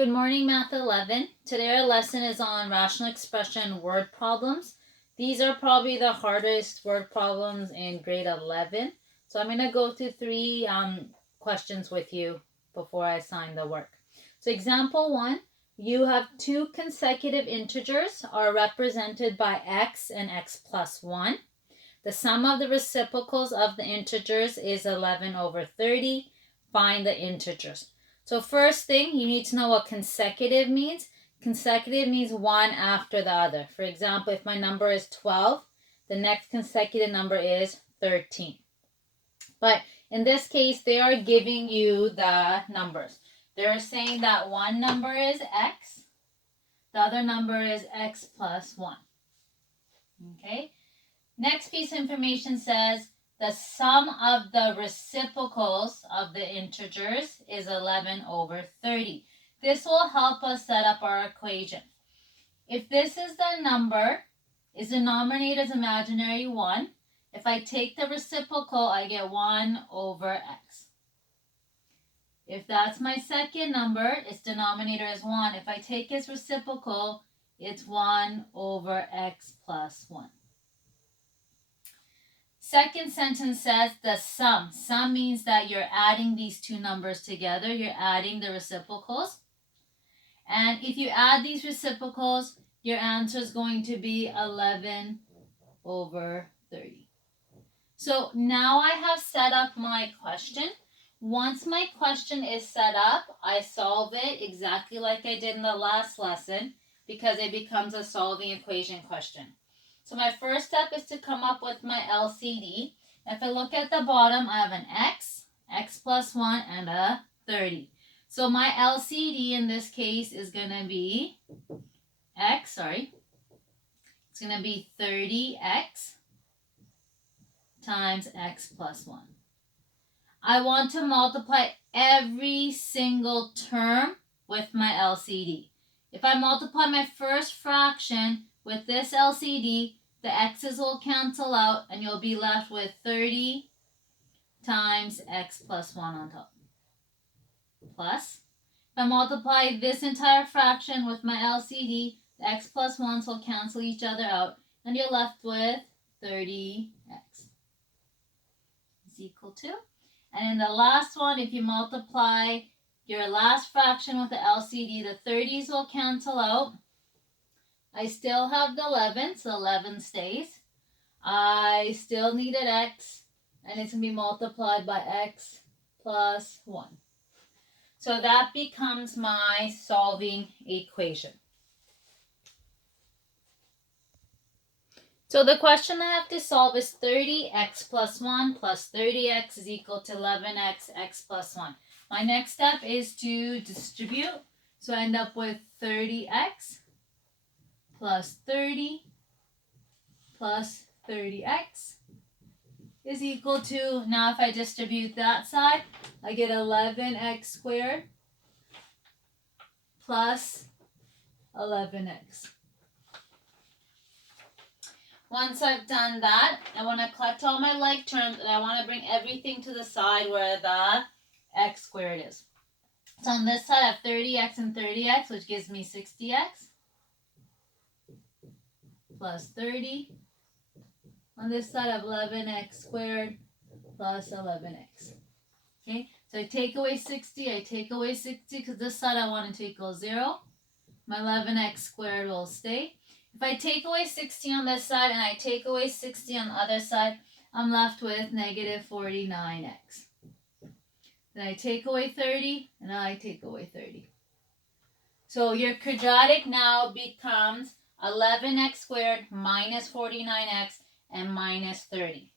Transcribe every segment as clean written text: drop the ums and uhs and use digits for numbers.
Good morning, Math 11. Today our lesson is on rational expression word problems. These are probably the hardest word problems in grade 11. So I'm going to go through three questions with you before I assign the work. So example 1, you have two consecutive integers are represented by x and x plus 1. The sum of the reciprocals of the integers is 11 over 30. Find the integers. So first thing, you need to know what consecutive means. Consecutive means one after the other. For example, if my number is 12, the next consecutive number is 13. But in this case, they are giving you the numbers. They're saying that one number is x, the other number is x plus 1. Okay? Next piece of information says the sum of the reciprocals of the integers is 11 over 30. This will help us set up our equation. If this is the number, its denominator is imaginary 1. If I take the reciprocal, I get 1 over x. If that's my second number, its denominator is 1. If I take its reciprocal, it's 1 over x plus 1. Second sentence says the sum. Sum means that you're adding these two numbers together. You're adding the reciprocals. And if you add these reciprocals, your answer is going to be 11 over 30. So now I have set up my question. Once my question is set up, I solve it exactly like I did in the last lesson because it becomes a solving equation question. So my first step is to come up with my LCD. If I look at the bottom, I have an x, x plus 1, and a 30. So my LCD in this case is going to be it's going to be 30x times x plus 1. I want to multiply every single term with my LCD. If I multiply my first fraction with this LCD, the x's will cancel out and you'll be left with 30 times x plus 1 on top. Plus, if I multiply this entire fraction with my LCD, the x plus 1's will cancel each other out and you're left with 30x is equal to. And in the last one, if you multiply your last fraction with the LCD, the 30's will cancel out. I still have the 11, so 11 stays. I still need an x, and it's going to be multiplied by x plus 1. So that becomes my solving equation. So the question I have to solve is 30x plus 1 plus 30x is equal to 11x, x plus 1. My next step is to distribute. So I end up with 30x plus 30 plus 30x is equal to, now if I distribute that side, I get 11x squared plus 11x. Once I've done that, I want to collect all my like terms and I want to bring everything to the side where the x squared is. So on this side I have 30x and 30x, which gives me 60x plus 30. On this side I have 11x squared plus 11x. Okay, so I take away 60, I take away 60 because this side I want it to equal 0. My 11x squared will stay. If I take away 60 on this side and I take away 60 on the other side, I'm left with negative 49x. Then I take away 30 and I take away 30. So your quadratic now becomes 11x squared minus 49x and minus 30.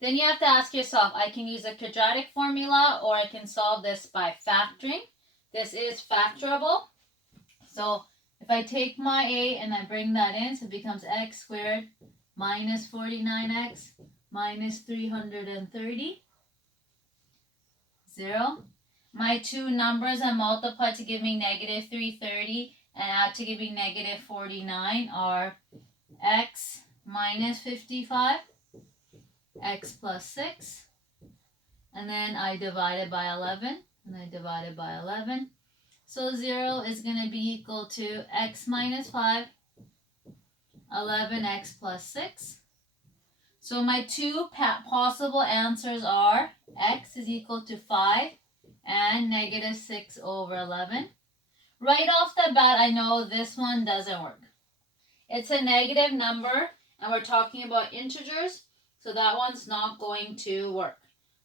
Then you have to ask yourself, I can use a quadratic formula or I can solve this by factoring. This is factorable. So if I take my a and I bring that in, so it becomes x squared minus 49x minus 330, 0. My two numbers I multiply to give me negative 330 and add to give me negative 49 are x minus 55, x plus 6, and then I divide it by 11, and I divide it by 11. So 0 is going to be equal to x minus 5, 11x plus 6. So my two possible answers are x is equal to 5 and negative 6 over 11. Right off the bat, I know this one doesn't work. It's a negative number, and we're talking about integers, so that one's not going to work.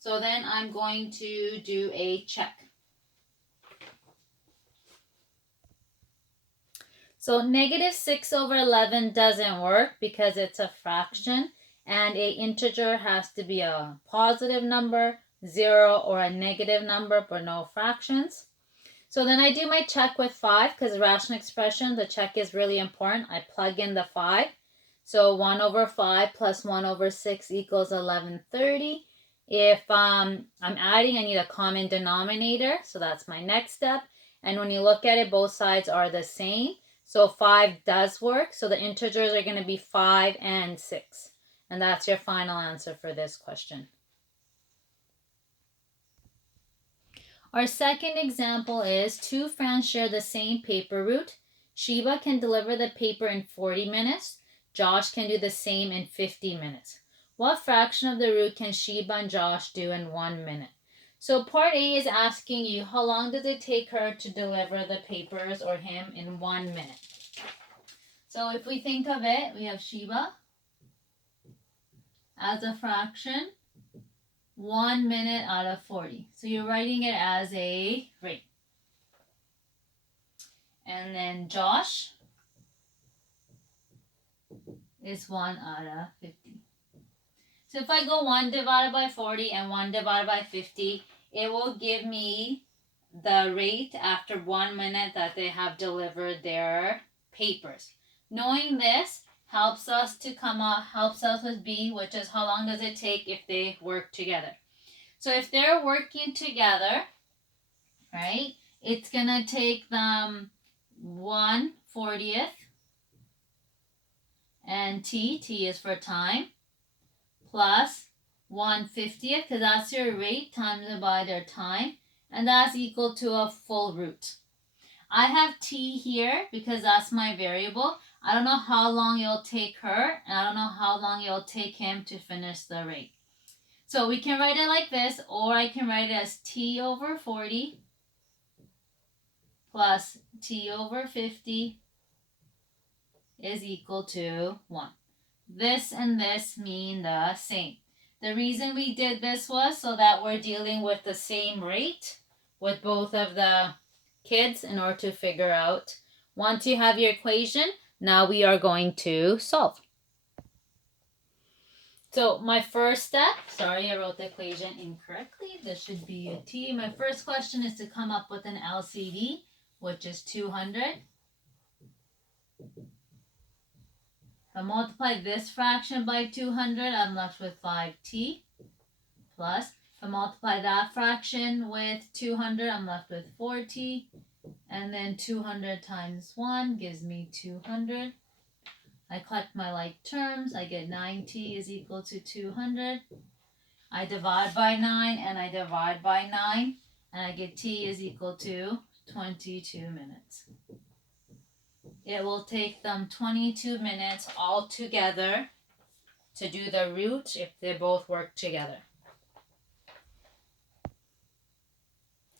So then I'm going to do a check. So negative 6 over 11 doesn't work because it's a fraction, and a integer has to be a positive number, 0, or a negative number, but no fractions. So then I do my check with 5 because rational expression, the check is really important. I plug in the 5. So 1 over 5 plus 1 over 6 equals 1130. If I'm adding, I need a common denominator. So that's my next step. And when you look at it, both sides are the same. So 5 does work. So the integers are going to be 5 and 6. And that's your final answer for this question. Our second example is two friends share the same paper route. Sheba can deliver the paper in 40 minutes. Josh can do the same in 50 minutes. What fraction of the route can Sheba and Josh do in 1 minute? So part A is asking you how long does it take her to deliver the papers or him in 1 minute? So if we think of it, we have Sheba as a fraction. 1 minute out of 40. So you're writing it as a rate. And then Josh is 1 out of 50. So if I go 1 divided by 40 and 1 divided by 50, it will give me the rate after 1 minute that they have delivered their papers. Knowing this helps us with B, which is how long does it take if they work together. So if they're working together, right, it's going to take them 1/40th, and T is for time, plus 1/50th, because that's your rate times by their time, and that's equal to a full route. I have T here because that's my variable. I don't know how long it'll take her, and I don't know how long it'll take him to finish the rate. So we can write it like this, or I can write it as T over 40 plus T over 50 is equal to 1. This and this mean the same. The reason we did this was so that we're dealing with the same rate with both of the kids in order to figure out. Once you have your equation, now we are going to solve. So my first step, sorry I wrote the equation incorrectly. This should be a T. My first question is to come up with an LCD, which is 200. If I multiply this fraction by 200, I'm left with 5T. Plus, if I multiply that fraction with 200, I'm left with 4T. And then 200 times 1 gives me 200. I collect my like terms. I get 9T is equal to 200. I divide by 9 and I divide by 9. And I get T is equal to 22 minutes. It will take them 22 minutes altogether to do the route if they both work together.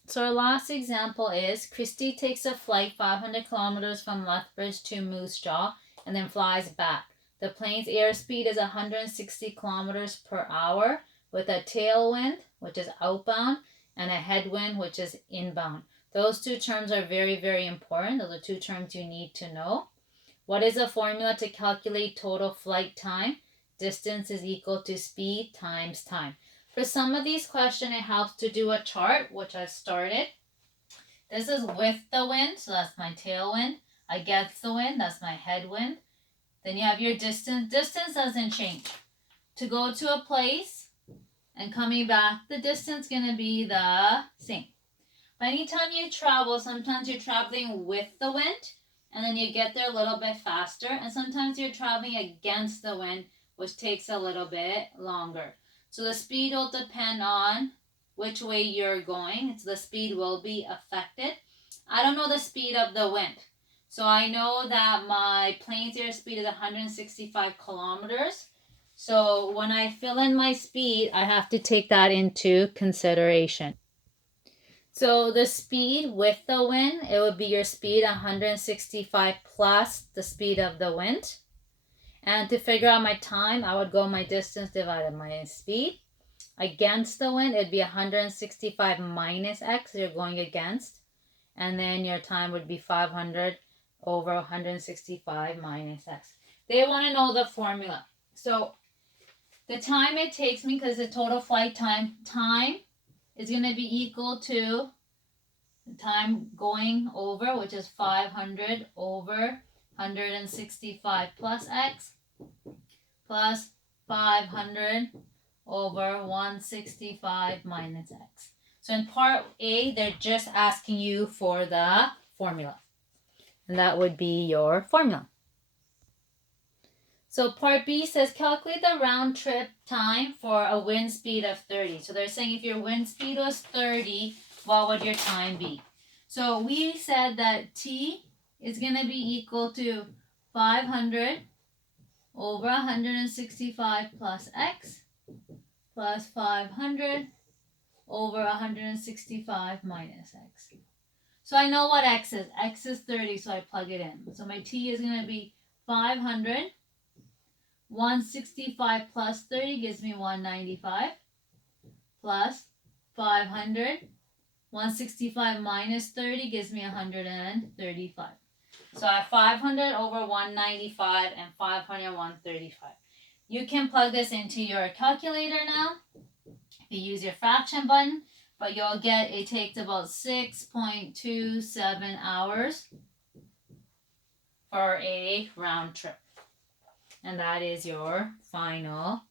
So our last example is Christy takes a flight 500 kilometers from Lethbridge to Moose Jaw and then flies back. The plane's airspeed is 160 kilometers per hour with a tailwind, which is outbound, and a headwind, which is inbound. Those two terms are very, very important. Those are two terms you need to know. What is the formula to calculate total flight time? Distance is equal to speed times time. For some of these questions, it helps to do a chart, which I started. This is with the wind, so that's my tailwind. Against the wind, that's my headwind. Then you have your distance. Distance doesn't change. To go to a place and coming back, the distance is going to be the same. But anytime you travel, sometimes you're traveling with the wind, and then you get there a little bit faster. And sometimes you're traveling against the wind, which takes a little bit longer. So the speed will depend on which way you're going. So the speed will be affected. I don't know the speed of the wind. So I know that my plane's airspeed is 165 kilometers. So when I fill in my speed, I have to take that into consideration. So the speed with the wind, it would be your speed 165 plus the speed of the wind. And to figure out my time, I would go my distance divided my speed. Against the wind, it'd be 165 minus x, you're going against. And then your time would be 500 over 165 minus x. They want to know the formula. So the time it takes me, because the total flight time is going to be equal to the time going over, which is 500 over 165 plus x, plus 500 over 165 minus x. So in part A, they're just asking you for the formula. And that would be your formula. So part B says calculate the round trip time for a wind speed of 30. So they're saying if your wind speed was 30, what would your time be? So we said that T is going to be equal to 500 over 165 plus x plus 500 over 165 minus x. So I know what x is. X is 30, so I plug it in. So my T is going to be 500. 165 plus 30 gives me 195. Plus 500. 165 minus 30 gives me 135. So I have 500 over 195 and 500 135. You can plug this into your calculator now. You use your fraction button, but you'll get it takes about 6.27 hours for a round trip. And that is your final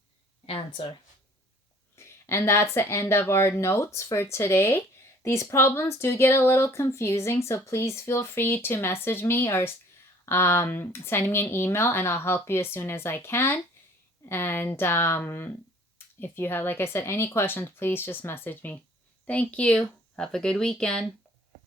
answer. And that's the end of our notes for today. These problems do get a little confusing, so please feel free to message me or send me an email, and I'll help you as soon as I can. And if you have, like I said, any questions, please just message me. Thank you. Have a good weekend.